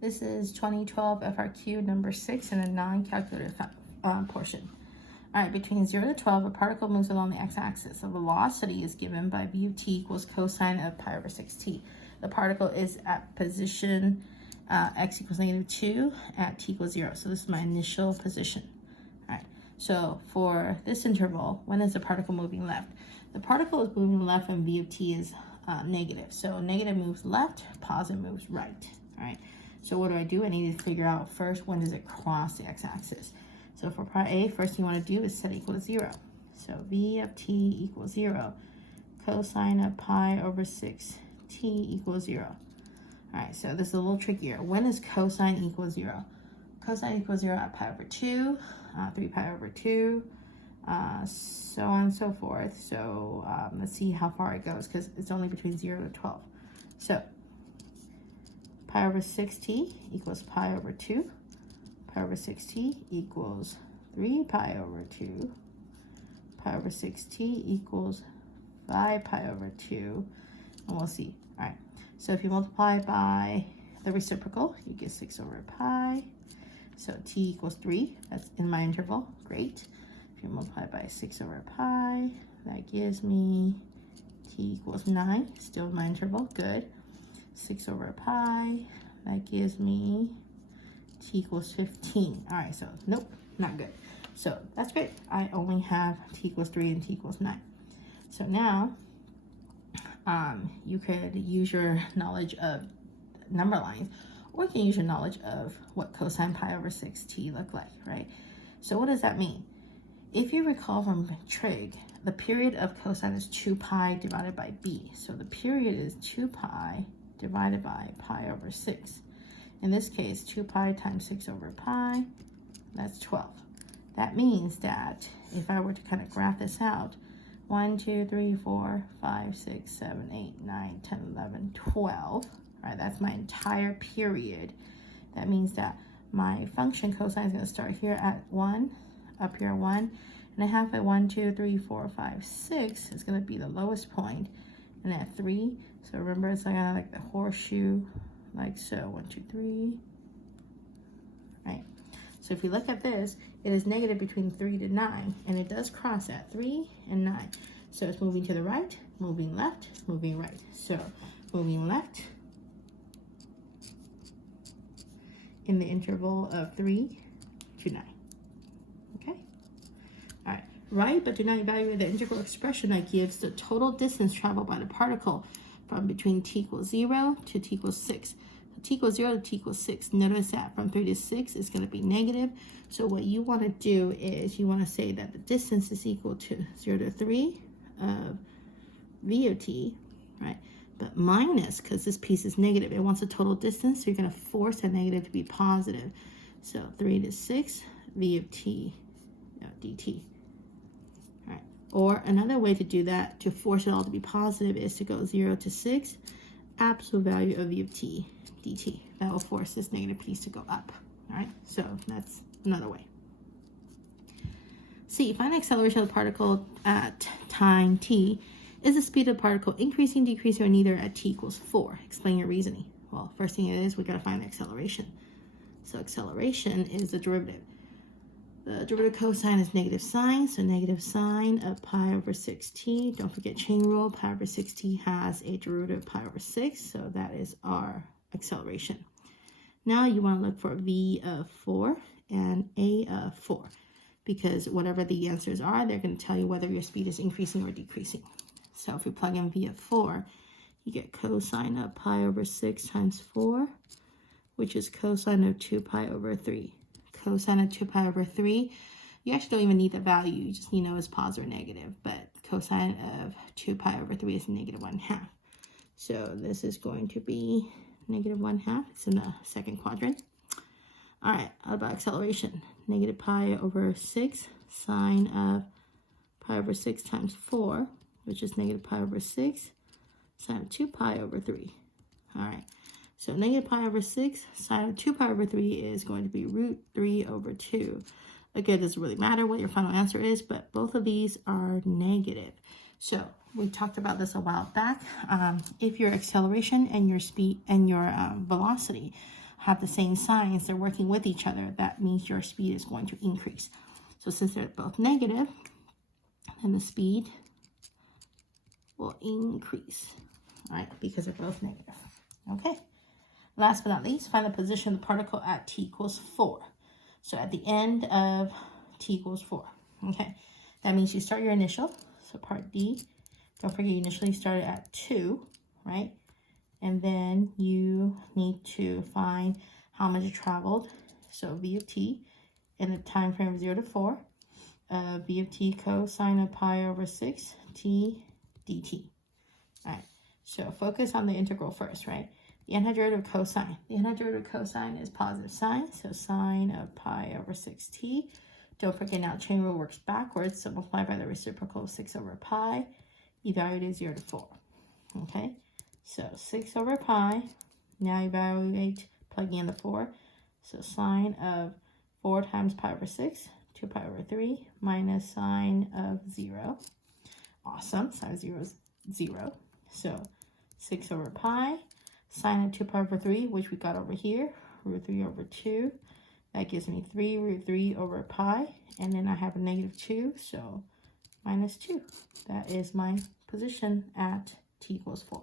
This is 2012 FRQ number 6 in a non-calculated portion. All right, between 0 to 12, a particle moves along the x-axis. The velocity is given by v of t equals cosine of pi over 6t. The particle is at position x equals -2 at t equals 0. So this is my initial position. All right, so for this interval, when is the particle moving left? The particle is moving left when v of t is negative. So negative moves left, positive moves right. All right. So what do? I need to figure out first, when does it cross the x-axis? So for part A, first thing you want to do is set equal to 0. So v of t equals 0. Cosine of pi over 6t equals 0. All right, so this is a little trickier. When is cosine equal 0? Cosine equals 0 at pi over 2, 3 pi over 2, so on and so forth. So let's see how far it goes, because it's only between 0 to 12. So pi over 6t equals pi over 2. Pi over 6t equals 3 pi over 2. Pi over 6t equals 5 pi over 2. And we'll see. All right. So if you multiply by the reciprocal, you get 6 over pi. So t equals 3. That's in my interval. Great. If you multiply by 6 over pi, that gives me t equals 9. Still in my interval. Good. 6 over pi, that gives me t equals 15. All right, so nope, not good. So that's great. I only have t equals 3 and t equals 9. So now you could use your knowledge of number lines, or you can use your knowledge of what cosine pi over 6t look like, right? So what does that mean? If you recall from trig, the period of cosine is 2 pi divided by b. So the period is 2 pi divided by pi over 6. In this case, 2 pi times 6 over pi, that's 12. That means that if I were to kind of graph this out, 1, 2, 3, 4, 5, 6, 7, 8, 9, 10, 11, 12, right? That's my entire period. That means that my function cosine is going to start here at 1, up here 1, and a half at 1, 2, 3, 4, 5, 6 is going to be the lowest point, and at 3, so remember, it's like the horseshoe, like so, 1, 2, 3, right? So if you look at this, it is negative between 3 to 9, and it does cross at 3 and 9. So it's moving to the right, moving left, moving right. So moving left in the interval of 3 to 9, okay? All right, right, but do not evaluate the integral expression that gives the total distance traveled by the particle from between t equals 0 to t equals 6. T equals 0 to t equals 6. Notice that from 3 to 6 is going to be negative. So what you want to do is you want to say that the distance is equal to 0 to 3 of v of t, right? But minus, because this piece is negative, it wants a total distance, so you're going to force that negative to be positive. So 3 to 6 v of t dt. Or another way to do that, to force it all to be positive, is to go 0 to 6, absolute value of v of t dt. That will force this negative piece to go up. All right, so that's another way. C, find the acceleration of the particle at time t. Is the speed of the particle increasing, decreasing, or neither at t equals 4? Explain your reasoning. Well, first thing is we got to find the acceleration. So acceleration is the derivative. The derivative cosine is negative sine, so negative sine of pi over 6t. Don't forget chain rule. Pi over 6t has a derivative of pi over 6, so that is our acceleration. Now you want to look for v of 4 and a of 4, because whatever the answers are, they're going to tell you whether your speed is increasing or decreasing. So if we plug in v of 4, you get cosine of pi over 6 times 4, which is cosine of 2 pi over 3. Cosine of 2 pi over 3, you actually don't even need the value, you just need to know it's positive or negative, but cosine of 2 pi over 3 is negative 1/2. So this is going to be negative 1/2, it's in the second quadrant. All right, how about acceleration? Negative pi over 6, sine of pi over 6 times 4, which is negative pi over 6, sine of 2 pi over 3. All right. So negative pi over 6, sine of 2 pi over 3 is going to be root 3 over 2. Again, it doesn't really matter what your final answer is, but both of these are negative. So we talked about this a while back. If your acceleration and your speed and your velocity have the same signs, they're working with each other, that means your speed is going to increase. So since they're both negative, then the speed will increase, all right, because they're both negative. Okay. Last but not least, find the position of the particle at t equals 4. So at the end of t equals 4, okay? That means you start your initial. So part D, don't forget you initially started at 2, right? And then you need to find how much it traveled. So v of t in the time frame of 0 to 4. V of t cosine of pi over 6 t dt. All right, so focus on the integral first, right? The antiderivative of cosine. The antiderivative of cosine is positive sine, so sine of pi over 6t. Don't forget now, chain rule works backwards, so multiply by the reciprocal of 6 over pi. Evaluate 0 to 4. Okay, so 6 over pi. Now evaluate, plugging in the 4. So sine of 4 times pi over 6, 2 pi over 3, minus sine of 0. Awesome, sine of 0 is 0. So 6 over pi. Sine of 2 pi over 3, which we got over here, root 3 over 2. That gives me 3 root 3 over pi. And then I have a negative 2, so minus 2. That is my position at t equals 4.